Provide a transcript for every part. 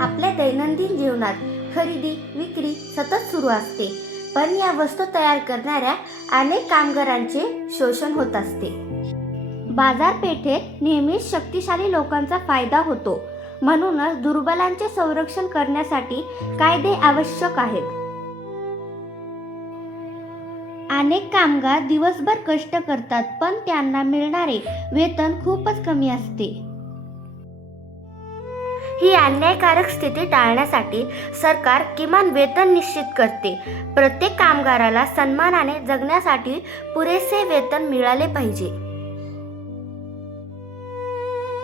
आपल्या दैनंदिन जीवनात खरेदी विक्री सतत सुरू असते, पण या वस्तू तयार करणाऱ्या अनेक कामगारांचे शोषण होत असते. बाजारपेठेत नेहमीच शक्तिशाली लोकांचा फायदा होतो. म्हणूनच दुर्बलांचे संरक्षण करण्यासाठी कायदे आवश्यक आहेत. अनेक कामगार दिवसभर कष्ट करतात, पण त्यांना मिळणारे वेतन खूपच कमी असते. ही अन्यायकारक स्थिती टाळण्यासाठी सरकार किमान वेतन निश्चित करते. प्रत्येक कामगाराला सन्मानाने जगण्यासाठी पुरेसे वेतन मिळाले पाहिजे.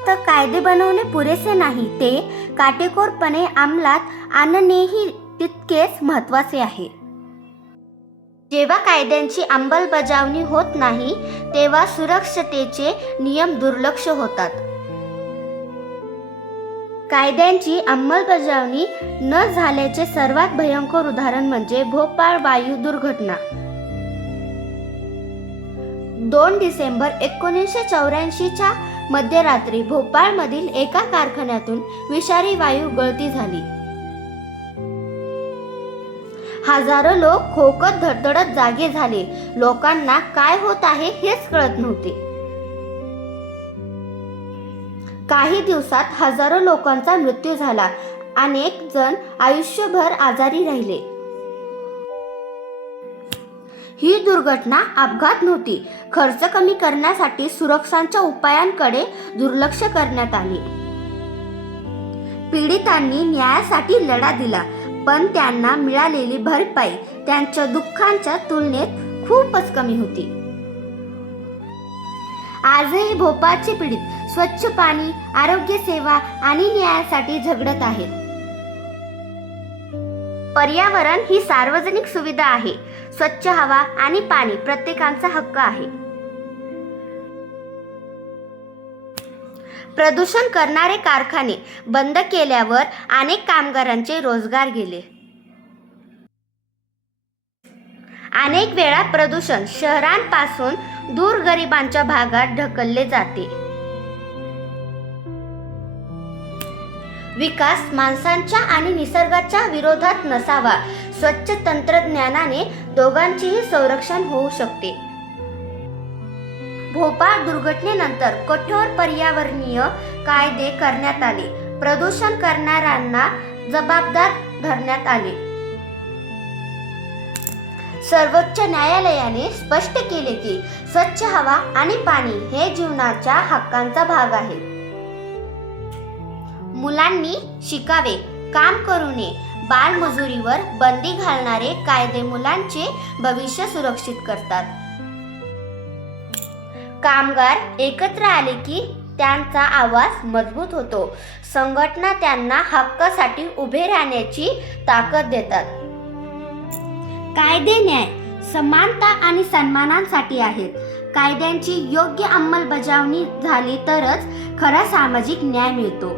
तर कायदे बनवणे पुरेसे नाही, ते काटेकोरपणे अंमलात आणणेही तितकेच महत्त्वाचे आहे. जेव्हा कायद्यांची अंमलबजावणी होत नाही, तेव्हा सुरक्षतेचे नियम दुर्लक्ष होतात. कायद्यांची अंमलबजावणी न झाल्याचे सर्वात भयंकर उदाहरण म्हणजे भोपाळ वायू दुर्घटना. 2 डिसेंबर 1984च्या मध्यरात्री भोपाळमधील एका कारखान्यातून विषारी वायू गळती झाली. हजारो लोक खोकत धडधडत जागे झाले. लोकांना काय होत आहे हेच कळत नव्हते. काही दिवसात हजारो लोकांचा मृत्यू झाला. अनेक जण आयुष्यभर आजारी राहिले. ही दुर्घटना अपघात नव्हती. खर्च कमी करण्यासाठी सुरक्षांच्या उपायांकडे दुर्लक्ष करण्यात आले. पीडितांनी न्यायासाठी लढा दिला, पण त्यांना मिळालेली भरपाई त्यांच्या दुःखांच्या तुलनेत खूपच कमी होती. आजही भोपाळचे पीडित स्वच्छ पाणी, आरोग्य सेवा आणि न्यायासाठी झगडत आहेत. पर्यावरण ही सार्वजनिक सुविधा आहे. स्वच्छ हवा आणि पाणी प्रत्येकाचा हक्क आहे. प्रदूषण करणारे कारखाने बंद केल्यावर अनेक कामगारांचे रोजगार गेले. अनेक वेळा प्रदूषण शहरांपासून दूर गरिबांच्या भागात ढकलले जाते. विकास माणसांच्या आणि निसर्गाच्या विरोधात नसावा. स्वच्छ तंत्रज्ञानाने दोघांचेही संरक्षण होऊ शकते. भोपाळ दुर्घटनेनंतर कठोर पर्यावरणीय कायदे करण्यात आले. प्रदूषण करणाऱ्यांना जबाबदार धरण्यात आले. सर्वोच्च न्यायालयाने स्पष्ट केले की स्वच्छ हवा आणि पाणी हे जीवनाच्या हक्कांचा भाग आहे. मुलांनी शिकावे, काम करू नये. बालमजुरीवर बंदी घालणारे कायदे मुलांचे भविष्य सुरक्षित करतात. कामगार एकत्र आले की त्यांचा आवाज मजबूत होतो. संघटना त्यांना हक्कासाठी उभे राहण्याची ताकद देतात. कायदे न्याय, समानता आणि सन्मानासाठी आहेत. कायद्यांची योग्य अंमलबजावणी झाली तरच खरा सामाजिक न्याय मिळतो.